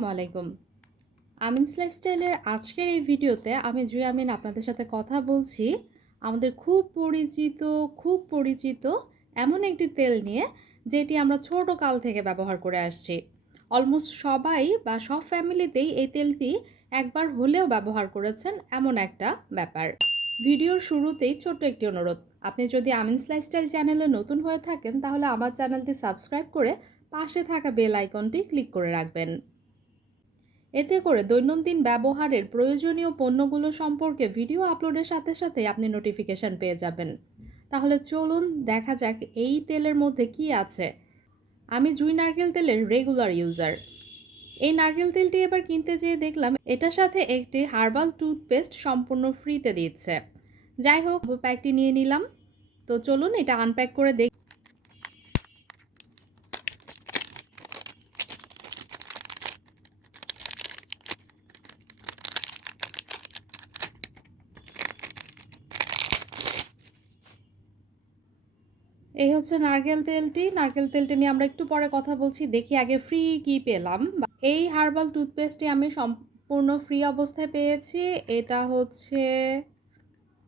আসসালামু আলাইকুম। আমিনস লাইফস্টাইলের আজকের এই ভিডিওতে আমি জুই আমিন আপনাদের সাথে কথা বলছি আমাদের খুব পরিচিত এমন একটি তেল নিয়ে, যেটি আমরা ছোট কাল থেকে ব্যবহার করে আসছি। অলমোস্ট সবাই বা সব ফ্যামিলিতেই এই তেলটি একবার হলেও ব্যবহার করেছেন, এমন একটা ব্যাপার। ভিডিওর শুরুতেই ছোট্ট একটি অনুরোধ, আপনি যদি আমিনস লাইফস্টাইল চ্যানেলে নতুন হয়ে থাকেন তাহলে আমার চ্যানেলটি সাবস্ক্রাইব করে পাশে থাকা বেল আইকনটি ক্লিক করে রাখবেন। এতে করে দৈনন্দিন ব্যবহারের প্রয়োজনীয় পণ্যগুলো সম্পর্কে ভিডিও আপলোডের সাথে সাথে আপনি নোটিফিকেশন পেয়ে যাবেন। তাহলে চলুন দেখা যাক এই তেলের মধ্যে কি আছে। আমি জুই নারকেল তেলের রেগুলার ইউজার। এই নারকেল তেলটি এবার কিনতে যেয়ে দেখলাম এটার সাথে একটি হার্বাল টুথপেস্ট সম্পূর্ণ ফ্রিতে দিচ্ছে। যাই হোক, প্যাকটি নিয়ে নিলাম। তো চলুন এটা আনপ্যাক করে দেখি। এই হচ্ছে নারকেল তেলটি নিয়ে আমরা একটু পরে কথা বলছি। দেখি আগে ফ্রি কি পেলাম। এই হার্বাল টুথপেস্টটি আমি সম্পূর্ণ ফ্রি অবস্থায় পেয়েছি। এটা হচ্ছে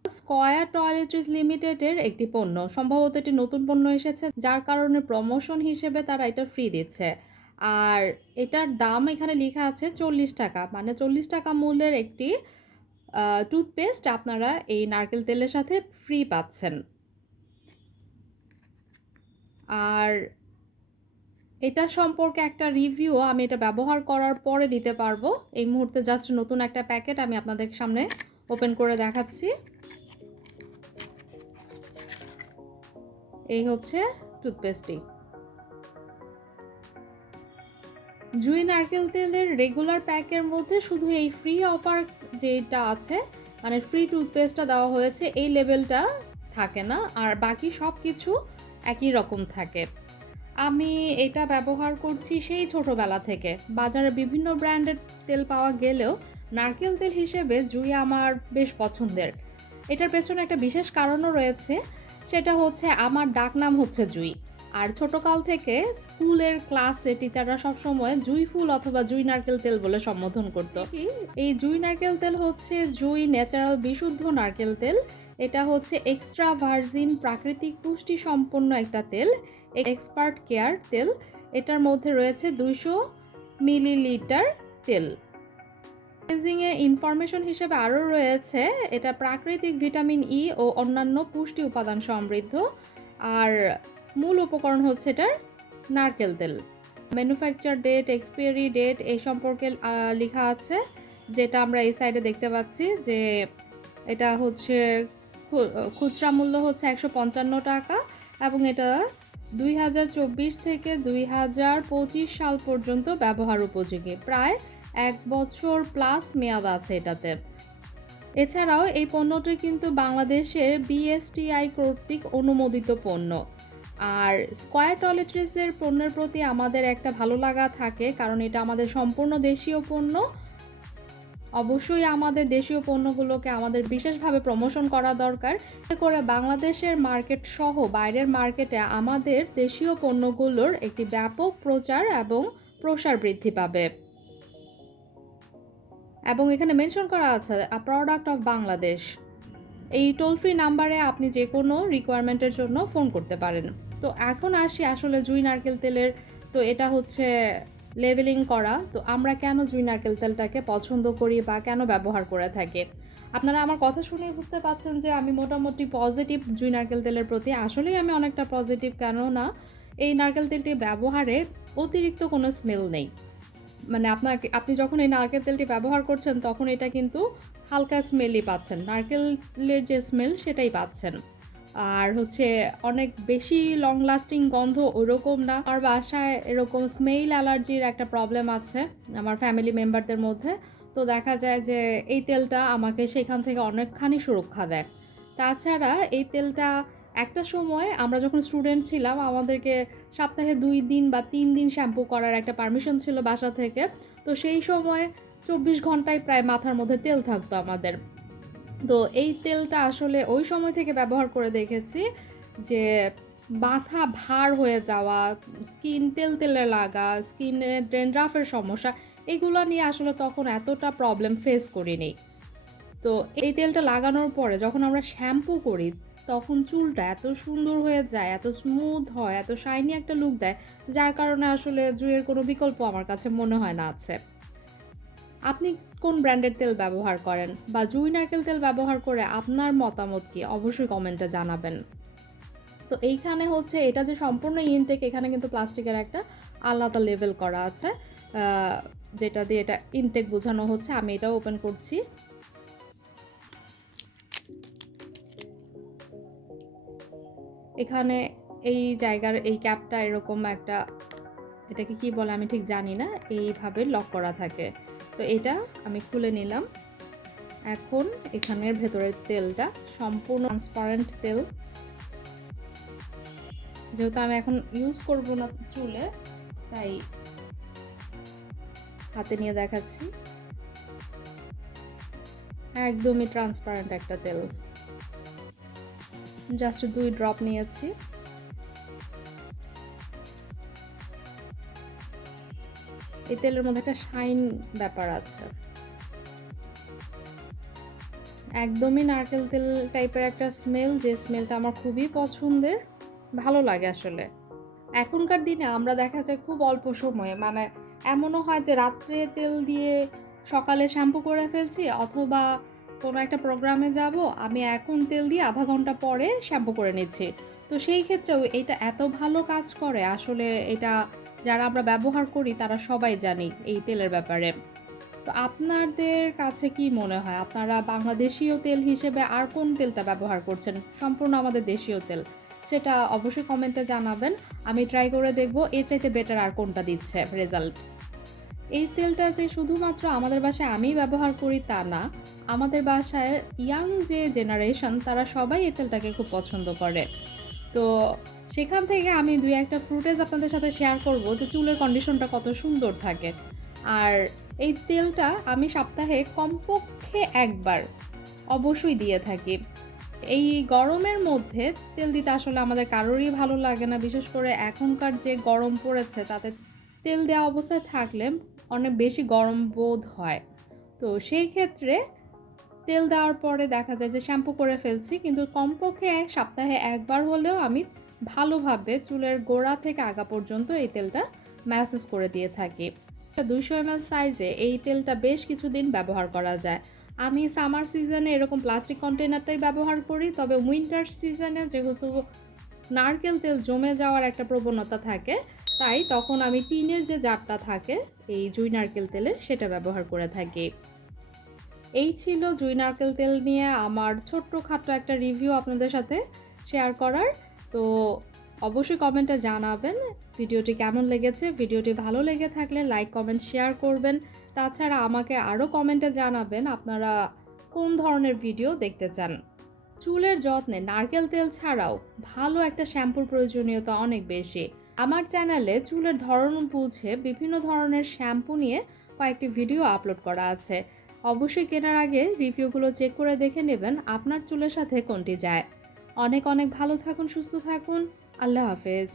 স্কয়ার টয়লেট্রিজ লিমিটেডের একটি পণ্য। সম্ভবত এটি নতুন পণ্য এসেছে, যার কারণে প্রমোশন হিসেবে তারা এটা ফ্রি দিচ্ছে। আর এটার দাম এখানে লেখা আছে 40 টাকা, মানে 40 টাকা মূল্যের একটি টুথপেস্ট আপনারা এই নারকেল তেলের সাথে ফ্রি পাচ্ছেন। আর এটা সম্পর্কে একটা রিভিউ আমি এটা ব্যবহার করার পরে দিতে পারবো। এই মুহূর্তে জাস্ট নতুন একটা প্যাকেট আমি আপনাদের সামনে ওপেন করে দেখাচ্ছি। এই হচ্ছে টুথপেস্টটি। জুই নারকেল তেলের রেগুলার প্যাকের মধ্যে শুধু এই ফ্রি অফার যেটা আছে, মানে ফ্রি টুথপেস্টটা দেওয়া হয়েছে, এই লেভেলটা থাকে না, আর বাকি সব কিছু একই রকম থাকে। আমি এটা ব্যবহার করছি সেই ছোটবেলা থেকে। বাজারে বিভিন্ন ব্র্যান্ডের তেল পাওয়া গেলেও নারকেল তেল হিসেবে জুই আমার বেশ পছন্দের। এটার পেছনে একটা বিশেষ কারণও রয়েছে, সেটা হচ্ছে আমার ডাকনাম হচ্ছে জুই। আর ছোটকাল থেকে স্কুলের ক্লাসে টিচাররা সবসময় জুই ফুল অথবা জুই নারকেল তেল বলে সম্বোধন করতো। এই জুই নারকেল তেল হচ্ছে জুই ন্যাচারাল বিশুদ্ধ নারকেল তেল। এটা হচ্ছে এক্সট্রা ভার্জিন প্রাকৃতিক পুষ্টি সম্পন্ন একটা তেল, এক্সপার্ট কেয়ার তেল। এটার মধ্যে রয়েছে 200 মিলিলিটার তেল। প্যাকেজিংয়ে ইনফরমেশন হিসেবে আরও রয়েছে এটা প্রাকৃতিক ভিটামিন ই ও অন্যান্য পুষ্টি উপাদান সমৃদ্ধ। আর মূল উপকরণ হচ্ছে এটার নারকেল তেল। ম্যানুফ্যাকচার ডেট, এক্সপায়ারি ডেট এই সম্পর্কে লেখা আছে, যেটা আমরা এই সাইডে দেখতে পাচ্ছি যে এটা হচ্ছে খুচরা মূল্য হচ্ছে 155 টাকা, এবং এটা 2024 থেকে 2025 সাল পর্যন্ত ব্যবহার উপযোগী। প্রায় 1 বছর প্লাস মেয়াদ আছে এটাতে। এছাড়াও এই পণ্যটি কিন্তু বাংলাদেশের বিএসটিআই কর্তৃক অনুমোদিত পণ্য। আর স্কয়ার টয়লেট্রিজের পণ্যের প্রতি আমাদের একটা ভালো লাগা থাকে, কারণ এটা আমাদের সম্পূর্ণ দেশীয় পণ্য। অবশ্যই আমাদের দেশীয় পণ্যগুলোকে আমাদের বিশেষভাবে প্রমোশন করা দরকার, এতে করে বাংলাদেশের মার্কেট সহ বাইরের মার্কেটে আমাদের দেশীয় পণ্যগুলোর একটি ব্যাপক প্রচার এবং প্রসার বৃদ্ধি পাবে। এবং এখানে মেনশন করা আছে আ প্রোডাক্ট অফ বাংলাদেশ। এই টোল ফ্রি নাম্বারে আপনি যে কোনো রিকোয়ারমেন্টের জন্য ফোন করতে পারেন। তো এখন আসি আসলে জুই নারকেল তেলের, তো এটা হচ্ছে লেবেলিং করা। তো আমরা কেন জুই নারকেল তেলটাকে পছন্দ করি বা কেন ব্যবহার করে থাকি, আপনারা আমার কথা শুনে বুঝতে পারছেন যে আমি মোটামুটি পজিটিভ জুই নারকেল তেলের প্রতি। আসলেই আমি অনেকটা পজিটিভ, কেননা এই নারকেল তেলটি ব্যবহারে অতিরিক্ত কোনো স্মেল নেই। মানে আপনি যখন এই নারকেল তেলটি ব্যবহার করছেন তখন এটা কিন্তু হালকা স্মেলই পাচ্ছেন, নারকেলের যে স্মেল সেটাই পাচ্ছেন। আর হচ্ছে অনেক বেশি লং লাস্টিং গন্ধ ওরকম না। আমার বাসায় এরকম স্মেল অ্যালার্জির একটা প্রবলেম আছে আমার ফ্যামিলি মেম্বারদের মধ্যে। তো দেখা যায় যে এই তেলটা আমাকে সেখান থেকে অনেকখানি সুরক্ষা দেয়। তাছাড়া এই তেলটা একটা সময় আমরা যখন স্টুডেন্ট ছিলাম আমাদেরকে সপ্তাহে 2 দিন বা 3 দিন শ্যাম্পু করার একটা পারমিশন ছিল বাসা থেকে। তো সেই সময় 24 ঘন্টায় প্রায় মাথার মধ্যে তেল থাকতো আমাদের। তো এই তেলটা আসলে ওই সময় থেকে ব্যবহার করে দেখেছি যে মাথা ভার হয়ে যাওয়া, স্কিন তেলতেলে লাগা, স্কিনে ড্যান্ড্রাফের সমস্যা, এগুলো নিয়ে আসলে তখন এতটা প্রবলেম ফেস করিনি। তো এই তেলটা লাগানোর পরে যখন আমরা শ্যাম্পু করি, তখন চুলটা এত সুন্দর হয়ে যায়, এত স্মুথ হয়, এত শাইনি একটা লুক দেয়, যার কারণে আসলে জুঁইয়ের কোনো বিকল্প আমার কাছে মনে হয় না আছে। আপনি কোন ব্র্যান্ডের তেল ব্যবহার করেন বা জুঁই নারকেল তেল ব্যবহার করে আপনার মতামত কি? অবশ্যই কমেন্টে জানাবেন। তো এইখানে হচ্ছে এটা যে সম্পূর্ণ ইনটেক, এখানে কিন্তু প্লাস্টিকের একটা আলাদা লেবেল করা আছে, আ যেটা দিয়ে এটা ইনটেক বোঝানো হচ্ছে। আমি এটাও ওপেন করছি। এখানে এই জায়গার এই ক্যাপটা এরকম একটা, এটাকে কি বলে আমি ঠিক জানি না, এইভাবে লক করা থাকে। তো এটা আমি খুলে নিলাম। এখন এখানের ভেতরের তেলটা সম্পূর্ণ ট্রান্সপারেন্ট তেল। যেহেতু আমি এখন ইউজ করব না চুলে, তাই হাতে নিয়ে দেখাচ্ছি। একদমই ট্রান্সপারেন্ট একটা তেল। জাস্ট 2 ড্রপ নিয়েছি। এই তেলের মধ্যে একটা শাইন ব্যাপার আছে। একদমই নারকেল তেল টাইপের একটা স্মেল, যে স্মেলটা আমার খুবই পছন্দের, ভালো লাগে আসলে। এখনকার দিনে আমরা দেখা যায় খুব অল্প সময়ে, মানে এমনও হয় যে রাত্রে তেল দিয়ে সকালে শ্যাম্পু করে ফেলছি, অথবা কোনো একটা প্রোগ্রামে যাব, আমি এখন তেল দিয়ে আধা ঘন্টা পরে শ্যাম্পু করে নিচ্ছি। তো সেই ক্ষেত্রেও এটা এত ভালো কাজ করে আসলে, এটা যারা আমরা ব্যবহার করি তারা সবাই জানি এই তেলের ব্যাপারে। তো আপনাদের কাছে কি মনে হয়, আপনারা বাংলাদেশীয় তেল হিসেবে আর কোন তেলটা ব্যবহার করছেন? সম্পূর্ণ আমাদের দেশীয় তেল, সেটা অবশ্যই কমেন্টে জানাবেন। আমি ট্রাই করে দেখব এর চাইতে বেটার আর কোনটা দিচ্ছে রেজাল্ট। এই তেলটা যে শুধুমাত্র আমাদের বাসায় আমিই ব্যবহার করি তা না, আমাদের বাসায় ইয়াং যে জেনারেশন তারা সবাই এই তেলটাকে খুব পছন্দ করে। তো সেখান থেকে আমি 2-1টা ফুটেজ আপনাদের সাথে শেয়ার করব যে চুলের কন্ডিশনটা কত সুন্দর থাকে। আর এই তেলটা আমি সপ্তাহে কমপক্ষে 1 বার অবশ্যই দিয়ে থাকি। এই গরমের মধ্যে তেল দিতে আসলে আমাদের কারোরই ভালো লাগে না। বিশেষ করে এখনকার যে গরম পড়েছে, তাতে তেল দেওয়া অবস্থায় থাকলে অনেক বেশি গরম বোধ হয়। তো সেই ক্ষেত্রে তেল দেওয়ার পরে দেখা যায় যে শ্যাম্পু করে ফেলছি, কিন্তু কমপক্ষে সপ্তাহে 1 বার হলেও আমি ভালোভাবে চুলের গোড়া থেকে আগা পর্যন্ত এই তেলটা ম্যাসাজ করে দিয়ে থাকি। 200 ml সাইজে এই তেলটা বেশ কিছুদিন ব্যবহার করা যায়। আমি সামার সিজনে এরকম প্লাস্টিক কন্টেনারটাই ব্যবহার করি, তবে উইন্টার সিজনে যেহেতু নারকেল তেল জমে যাওয়ার একটা প্রবণতা থাকে, তাই তখন আমি টিনের যে জারটা থাকে এই জুঁই নারকেল তেলের, সেটা ব্যবহার করে থাকি। এই ছিল জুঁই নারকেল তেল নিয়ে আমার ছোট্টখাট্টো একটা রিভিউ আপনাদের সাথে শেয়ার করার। তো অবশ্যই কমেন্টে জানাবেন ভিডিওটি কেমন লেগেছে। ভিডিওটি ভালো লেগে থাকলে লাইক, কমেন্ট, শেয়ার করবেন। তাছাড়া আমাকে আরও কমেন্টে জানাবেন আপনারা কোন ধরনের ভিডিও দেখতে চান। চুলের যত্নে নারকেল তেল ছাড়াও ভালো একটা শ্যাম্পুর প্রয়োজনীয়তা অনেক বেশি। আমার চ্যানেলে চুলের ধরন বুঝে বিভিন্ন ধরনের শ্যাম্পু নিয়ে কয়েকটি ভিডিও আপলোড করা আছে। অবশ্যই কেনার আগে রিভিউগুলো চেক করে দেখে নেবেন আপনার চুলের সাথে কোনটি যায়। অনেক অনেক ভালো থাকুন, সুস্থ থাকুন। আল্লাহ হাফেজ।